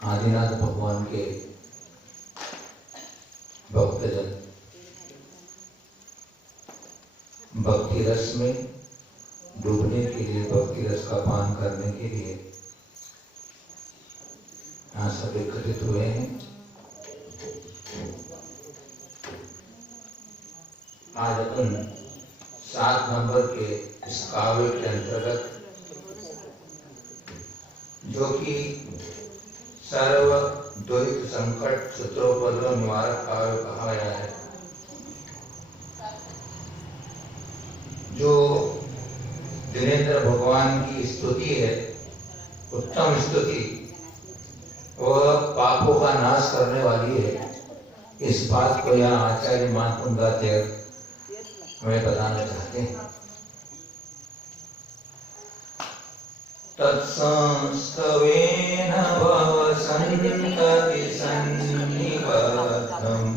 आदिनाथ भगवान के भक्तजन भक्ति रस में डूबने के लिए, भक्ति रस का पान करने के लिए यहाँ सब एकत्रित हुए हैं। आज अपन 7 नंबर के इस काव्य के अंतर्गत, जो कि सर्व द्वैत संकट सूत्रोपद्रव निवारक काव्य कहा गया है, जो दिनेंद्र भगवान की स्तुति है, उत्तम स्तुति, वह पापों का नाश करने वाली है। इस बात को यहाँ आचार्य मानकुंडाचार्य हमें बताना चाहते हैं। तत्संस्तवेन भव संतति सन्निबद्धम्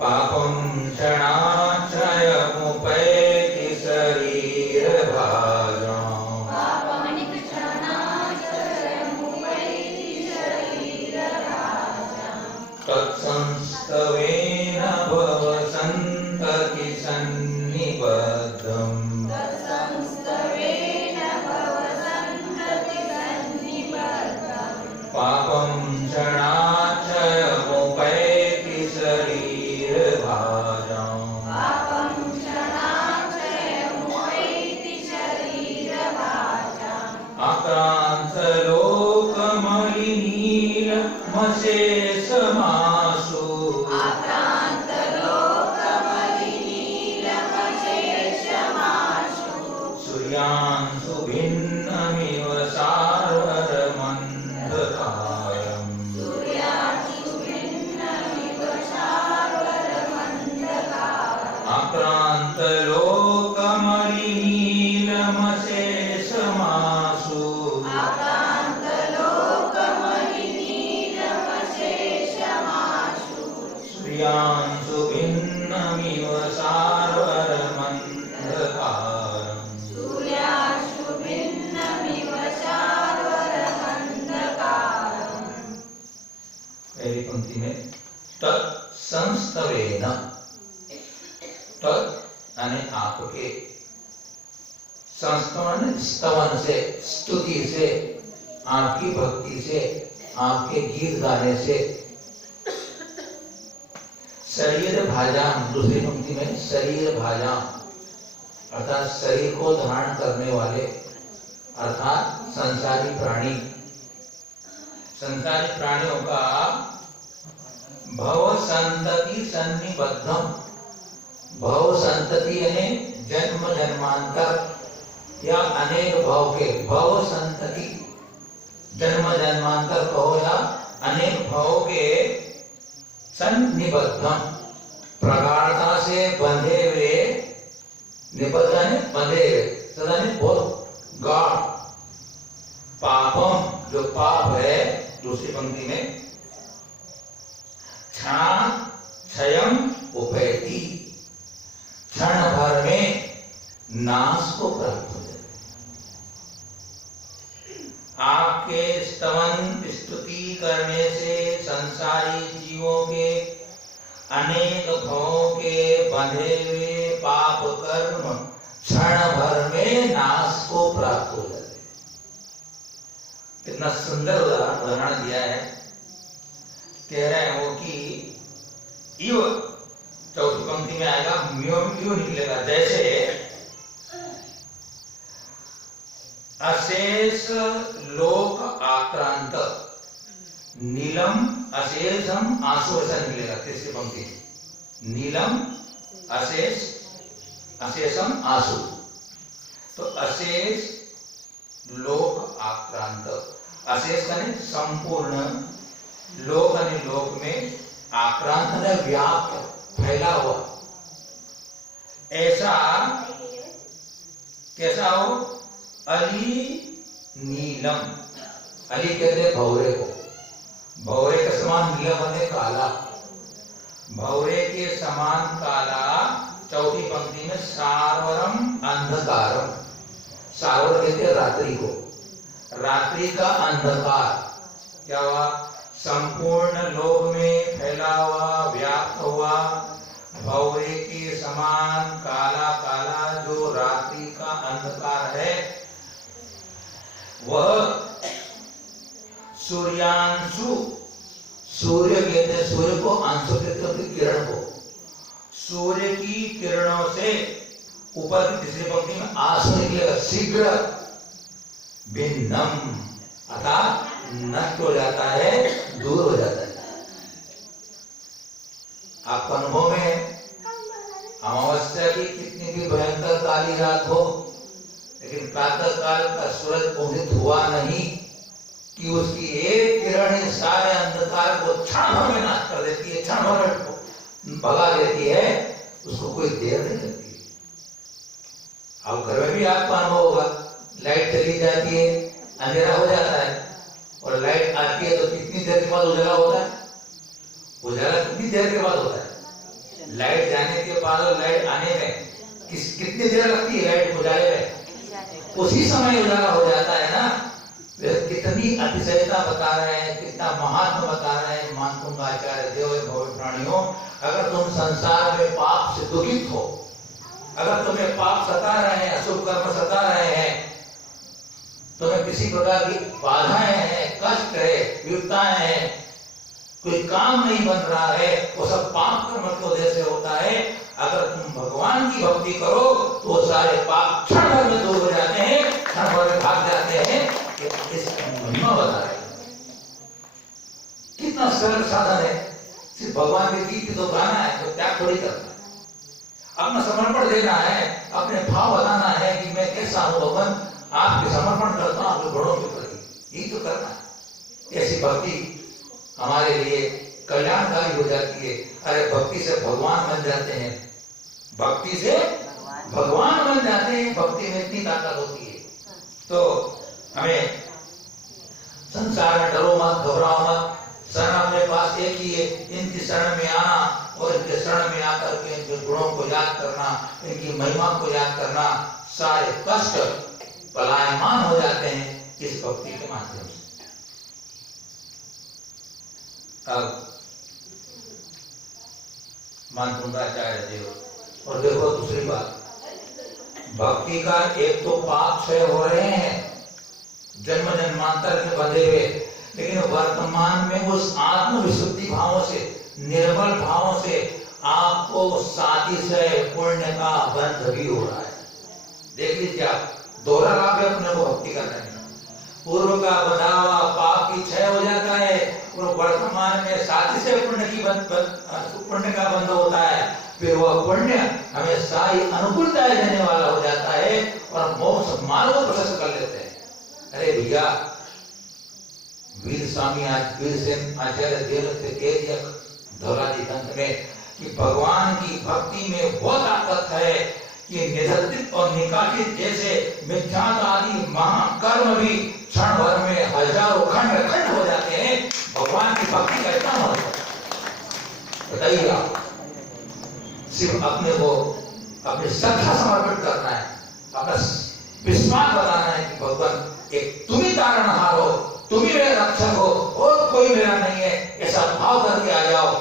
पापं क्षणाक्षयमुपैति शरीरभाजम् तत्संस्तवेन भव संतति सन्निबद्धम् पापं क्षणाक्षयमुपैति शरीरभाजम् आक्रान्तलोकमलिनीलमशेषमासु सूर्यांशु भिन्नमिव सार्वरमन्धकारम् आक्रान्तलोकमलिनीलमशेषमासु सूर्यांशु भिन्नमिव सार्वरमन्धकारम् पहली पंक्ति में तत्संस्तवेन, तत् यानी आपके, संस्तवन स्तवन से, स्तुति से, आपकी भक्ति से, आपके गीत गाने से, शरीर भाजाम, दूसरी पंक्ति में शरीर भाजाम अर्थात शरीर को धारण करने वाले, अर्थात संसारी प्राणी, संसारी प्राणियों का भव संतति सन्निबद्धम, भव संतति यानी जन्म जन्मांतर या अनेक भाव के, भव संतति जन्म जन्मांतर कहो या अनेक भाव के, सन्निबद्धम प्रगाढ़ता से बंधे हुए, निबद्ध है बंधे हुए, सदा ने बहुत गाढ़, पापम जो पाप है, दूसरी पंक्ति में क्षयम उपैति, क्षण भर में नाश को प्राप्त हो जाए। आपके स्तवन स्तुति करने से संसारी जीवों के अनेक भवों के बंधे हुए पाप कर्म क्षण भर में नाश को प्राप्त हो जाते। कितना सुंदर उदाहरण दिया है। कह रहे हैं वो कि इव, चौथी पंक्ति में आएगा म्योम क्यों निकलेगा, जैसे अशेष लोक आक्रांत नीलम अशेषम आंसू, ऐसा निकलेगा तीसरी पंक्ति, नीलम अशेष अशेषम आंसू। तो अशेष लोक आक्रांत, अशेष यानी संपूर्ण, लोक यानी लोक में, आक्रांत है व्याप्त, फैला हुआ। ऐसा कैसा हो, अली नीलम, अली कहते हैं भौरे को, भौरे के समान नीला बने काला, भौरे के समान काला। चौथी पंक्ति में सारवरम अंधकारम, सारोर कहते हैं रात्रि को। रात्रि का अंधकार क्या हुआ, संपूर्ण लोक में फैला हुआ, व्याप्त हुआ, भौरे के समान काला काला जो रात्रि का अंधकार है, वह सूर्यांशु, सूर्य कहते हैं सूर्य को, अंशु कहते हैं किरण को, सूर्य की किरणों से ऊपर की तीसरी पंक्ति में आंसू निकलेगा, शीघ्र भिन्नम, अर्थात नष्ट हो जाता है, दूर हो जाता है। आपका अनुभव में अमावस्या की कितनी भी भयंकर काली रात हो, लेकिन प्रातः काल का सूरज उदित हुआ नहीं कि उसकी एक किरण ही सारे अंधकार को क्षण भर में नाश कर देती है, क्षण भर में भगा देती है, उसको कोई देर नहीं लगती। अब घर में भी आपको अनुभव होगा, लाइट चली जाती है, अंधेरा हो जाता है, और लाइट आती है तो कितनी देर के बाद उजाला होता है? उजाला कितनी देर के बाद होता है? लाइट जाने के बाद और लाइट आने में कितनी देर लगती है लाइट उजाले में? उसी समय उजाला हो जाता है ना। कितनी अतिशयता बता रहे हैं, कितना महात्मा बता रहे हैं मानतुंग आचार्य देव भव प्राणियों। अगर तुम संसार में पाप से दुखित हो, अगर तुम्हें पाप सता रहे हैं, अशुभ कर्म सता रहे हैं, तुम्हें किसी प्रकार की बाधाएं हैं, कष्ट है, विपदाएं हैं, कोई काम नहीं बन रहा है, वो सब पाप कर्म की वजह से होता है। अगर तुम भगवान की भक्ति करो तो सारे पाप क्षण भर में दूर हो जाते हैं, क्षण भर में भाग जाते हैं। इस महिमा बता रहे कितना सरल साधन है, सिर्फ भगवान के गीत तो गाना है, तो त्याग थोड़ी करना है, अपना समर्पण देना है, अपने भाव बताना है कि मैं कैसा हूं भगवान, आपके समर्पण करता हूं आपके गुणों के प्रति, यही तो करना है। ऐसी भक्ति हमारे लिए कल्याणकारी हो जाती है। अरे भक्ति से भगवान बन जाते हैं, भक्ति से भगवान बन जाते हैं, भक्ति में इतनी ताकत होती है। तो हमें संसार में डरो मत, घबराओ मत, शरण अपने पास एक ही है, इनकी शरण में आना और इनके शरण में आकर के इनके गुणों को याद करना, इनकी महिमा को याद करना, सारे कष्ट पलायमान हो जाते हैं इस भक्ति के माध्यम से। अब मानतुंगाचार्य देव, और देखो दूसरी बात, भक्ति का एक तो पाप क्षय हो रहे हैं जन्म जन्मांतर के बंधे हुए, लेकिन वर्तमान में उस आत्म विशुद्धि भावों से, निर्मल भावों से आपको सातिशय पुण्य का बंध भी हो रहा है। देख लीजिए आप, दोहरा लाभ है अपने को भक्ति करने में। पूर्व का बंधा हुआ पाप की क्षय हो जाता है और वर्तमान में सातिशय पुण्य का बंध होता है। फिर वह पुण्य हमें सारी अनुकूलता देने वाला हो जाता है और मोक्ष मार्ग को प्रशस्त कर लेते हैं। अरे भैया, वीर स्वामी आज वीर सेन आचार्य देव से कह दिया धौलाजी तंत्र में कि भगवान की भक्ति में वो ताकत है कि निधत्तित और निकालित जैसे मिथ्यात्व आदि महाकर्म भी क्षण भर में हजारों खंड खंड हो जाते हैं। भगवान की भक्ति का इतना महत्व बताइए आप। सिर्फ अपने को अपनी श्रद्धा समर्पित करना है, अपना विश्वास बताना है कि भगवान एक तुम ही तारणहार हो, तुम ही मेरा रक्षक हो और कोई मेरा नहीं है, ऐसा भाव करके आ जाओ।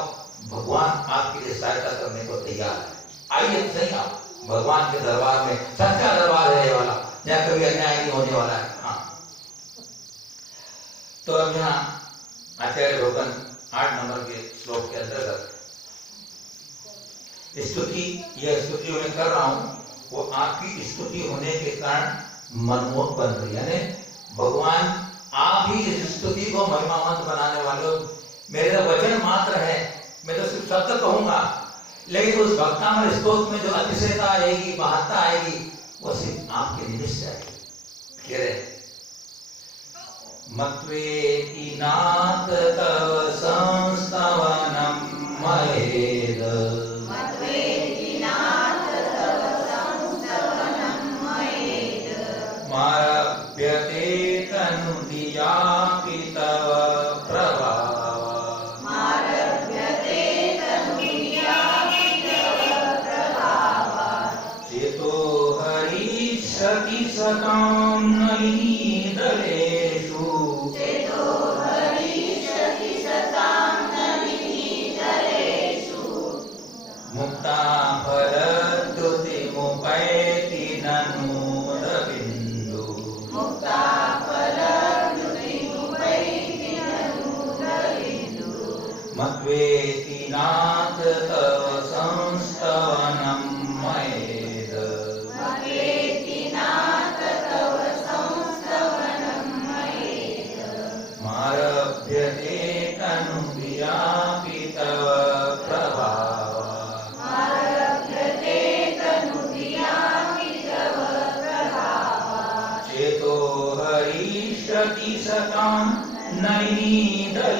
भगवान आपके लिए सहायता करने को तैयार है। आइए सही आप भगवान के दरबार में, सच्चा दरबार है वाला, जहाँ कभी अन्याय नहीं होने वाला है। हाँ, तो अब यहाँ आचार्य भगवान 8 नंबर के श्लोक के अंतर्गत स्तुति, यह स्तुति मैं कर रहा हूं, वो आपकी स्तुति होने के कारण मनमोहक बन रही है। यानी भगवान आप ही इस स्तुति को महिमावंत बनाने वाले हो। मेरे तो वचन मात्र है, मैं तो सिर्फ शब्द कहूंगा, लेकिन उस भक्तामय स्तोत्र में जो अतिशयता आएगी, महत्ता आएगी, वो सिर्फ आपके निमित्त से आएगी। कह रहे मत्वेति नाथ तव संस्तवनम महेद, मारभ्यते तनुदियापि तव प्रभाव, चेतो हरिष्यति सतां फलद्युतिमुपैति ननूदबिन्दु मद्वेति नाथ तव संस्तवनं मयेद मारभ्यते तनुभियापि तव प्रभावात् चेतो हरिष्यति सतां नलिनीदलेषु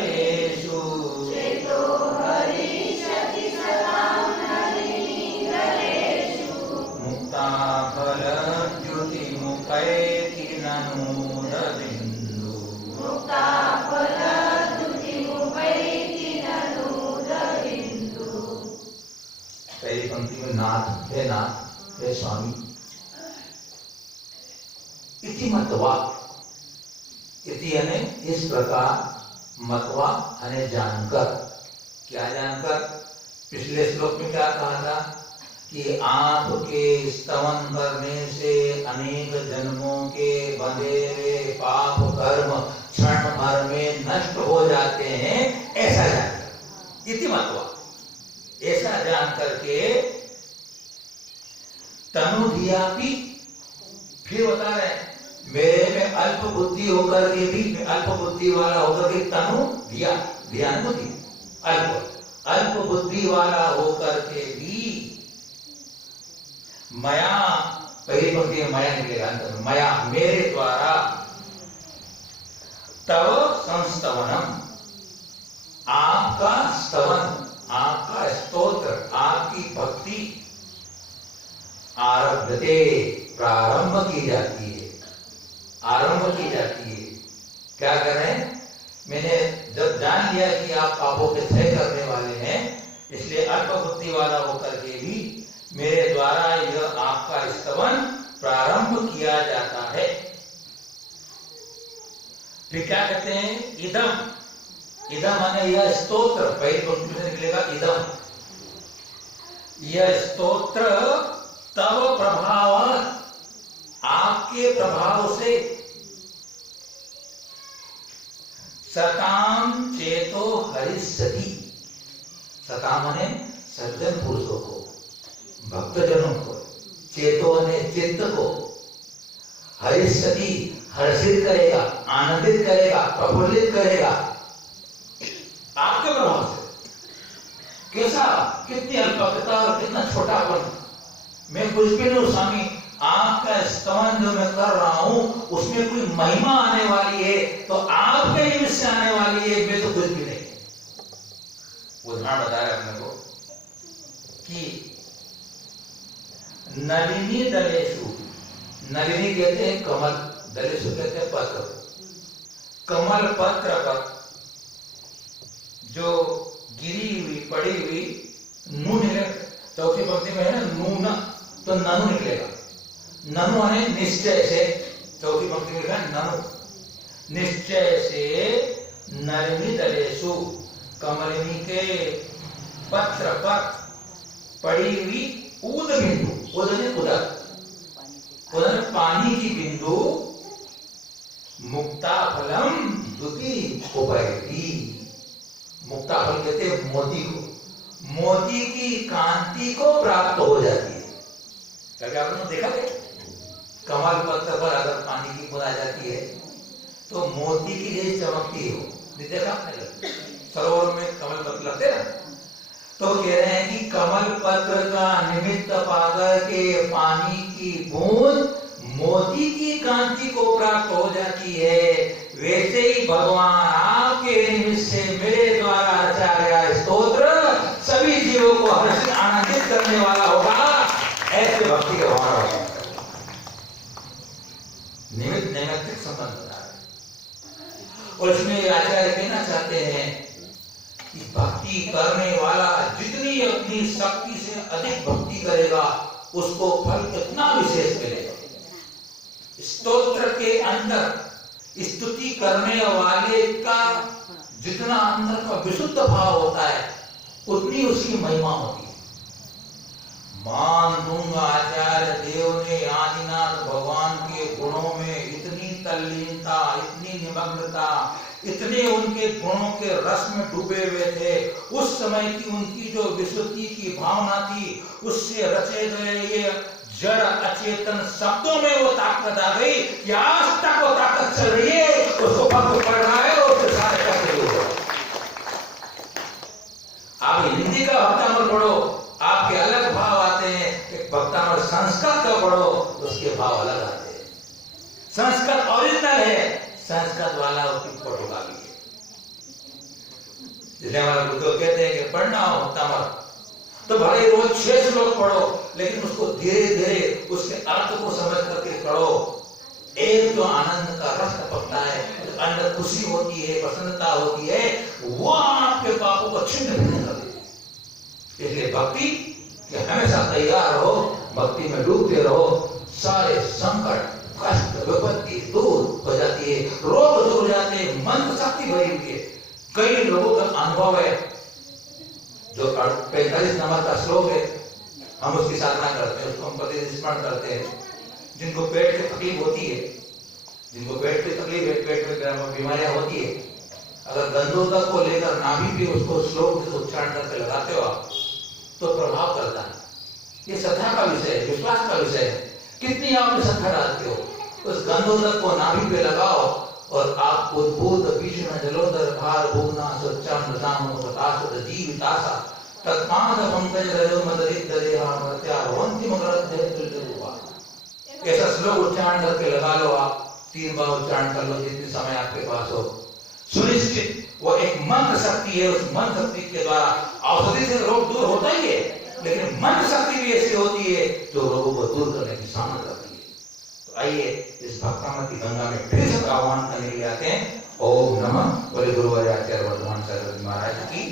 मुक्ता फलद्युतिमुपैति ननूदबिन्दु पहली पंक्ति में नाथ, हे स्वामी, इति मतवा, इति यानी इस प्रकार, मतवा यानी जानकर। क्या जानकर? पिछले श्लोक में क्या कहा था कि आपके स्तवन करने से अनेक जन्मों के बंधे हुए पाप कर्म क्षण भर में नष्ट हो जाते हैं, ऐसा जानकर, इति मतवा, ऐसा जान करके तनुधियापि, फिर बता रहे मेरे में अल्प बुद्धि होकर के भी, अल्प बुद्धि वाला होकर के तनु दिया, ध्यान बुद्धि, अल्प बुद्धि वाला होकर के भी मया, पहली पंक्ति में मया निकलेगा, अंत में मया, मेरे द्वारा तव संस्तवनम, आपका स्तवन, आपका स्तोत्र, आपकी भक्ति आरभ्यते, प्रारंभ की जाती है, आरंभ की जाती है। क्या कर रहे हैं? मैंने जब जान लिया कि आप पापों के क्षय करने वाले हैं, इसलिए अल्प बुद्धि वाला होकर के भी मेरे द्वारा यह आपका स्तवन प्रारंभ किया जाता है। फिर क्या कहते हैं? इदम, इदम माने यह स्तोत्र, पहली पंक्ति में निकलेगा इदम, यह स्तोत्र तव प्रभाव, आपके प्रभाव से, सताम चेतो हरिष्यति, सताम माने सज्जन पुरुषों को, भक्तजनों को, चेतो ने चित्त को, हरिष्यति हर्षित करेगा, आनंदित करेगा, प्रफुल्लित करेगा, आपके प्रभाव से। कैसा? कितनी अल्पता और कितना छोटापन, मैं कुछ भी नहीं स्वामी, आपका स्तवन जो मैं कर रहा हूं उसमें कोई महिमा आने वाली है तो आपके निमित्त से आने वाली है, मैं तो कुछ भी नहीं। उदाहरण बता रहे अपने को कि नलिनी दलेषु, नलिनी कहते हैं कमल, दलेषु कहते हैं पत्र, कमल पत्र पर जो गिरी हुई पड़ी हुई नू निकले, चौथी पंक्ति में है ना नू न, तो ननु निकलेगा, ननु है निश्चय से, चौथी पंक्ति में है ननु, निश्चय से नलिनी दलेषु, कमलिनी के पत्र पर पड़ी हुई ऊद बिंदु, ऊद ने उदर, उदर पानी की बिंदु, मुक्ता फलम द्युति उपैति, मुक्ता फल कहते हैं मोती को, मोती की कांति को प्राप्त हो जाती है। कभी आपने देखा है कमल पत्र पर अगर पानी की बूंद आ जाती है तो मोती की जैसी चमकती हो, देखा आपने? सरोवर में कमल पत्र लगते ना, तो कह रहे हैं कि कमल पत्र का निमित्त पाकर के पानी की बूंद मोती की कांति को प्राप्त हो जाती है, वैसे ही भगवान आपके निमित्त से मेरे द्वारा रचा गया स्तोत्र सभी जीवों को हर्षित आनंदित करने वाला होगा, ऐसे भक्ति का भाव होगा। निमित्त नैमित्तिक संबंध होता है। और इसमें आचार्य कहना चाहते हैं कि भक्ति करने वाला जितनी अपनी शक्ति से अधिक भक्ति करेगा उसको फल कितना विशेष मिलेगा। स्तोत्र के अंदर स्तुति करने वाले का जितना अंदर का विशुद्ध भाव होता है उतनी उसकी महिमा होती है। मान दूंगा आचार्य देव ने आदिनाथ भगवान के गुणों में इतनी तल्लीनता, इतनी निमग्नता, इतने उनके गुणों के रस में डूबे हुए थे। उस समय की उनकी जो विशुद्धि की भावना थी, उससे रचे गए ये जड़ अचेतन शब्दों में वो ताकत आ गई कि आज तक वो ताकत चल रही है, उसको भक्त पढ़ रहा है और उसके सारे करते हुए। आप हिंदी का भक्तामृत पढ़ो, आपके अलग भाव आते हैं। एक भक्तामृत संस्कृत का पढ़ो, उसके भाव अलग आते हैं। संस्कृत ओरिजिनल है, संस्कृत वाला उसकी फोटोकॉपी है। जैसे हमारे बुजुर्ग कहते हैं कि पढ़ना हो भक्तामृत तो भले रोज 6 श्लोक पढ़ो, लेकिन उसको धीरे धीरे उसके अर्थ को समझ करके पढ़ो। एक जो आनंद का रस टपकता है, अंदर खुशी होती है, प्रसन्नता होती है, वो आपके पापों को छिन्न भिन्न कर देती है। इसलिए भक्ति कि हमेशा तैयार रहो, भक्ति में डूबते रहो, सारे संकट कष्ट विपत्ति दूर हो जाती है, रोग दूर हो जाते हैं, मन शक्ति भरी हुई है। कई लोगों का अनुभव है, जो 45 नंबर का श्लोक है, हम उसकी साधना करते हैं, उसको हम प्रतिदिन स्मरण करते हैं। जिनको पेट की तकलीफ होती है, जिनको पेट की तकलीफ है, पेट में बीमारियां होती है, अगर गंधोदक को लेकर नाभि भी उसको श्लोक से उच्चारण करके लगाते हो आप, तो प्रभाव करता है। ये श्रद्धा का विषय है, विश्वास का विषय है। कितनी आप श्रद्धा डालते हो, उस गंधोदक को नाभि पे लगाओ और आप उद्भूत भीषण जलोदर भार भूना सच्चानदानो सतासत जीवितासा तत्माद पंकज रजो मदरित दरेहा मर्त्या भवन्ति मगरद्य तुल्यरूपा। ऐसा श्लोक उच्चारण करके लगा लो, आप 3 बार उच्चारण कर लो, जितने समय आपके पास हो। सुनिश्चित वो एक मंत्र शक्ति है, उस मंत्र शक्ति के द्वारा औषधि से रोग दूर होता ही है, लेकिन मंत्र शक्ति भी ऐसी होती है जो रोगों को दूर करने की सामर्थ्य रखती है। तो आइए इस भक्तामृत की गंगा में फिर से आह्वान करने के लिए आते हैं। ओम नमः बोले गुरुवर आचार्य वर्धमान सरस्वती महाराज की।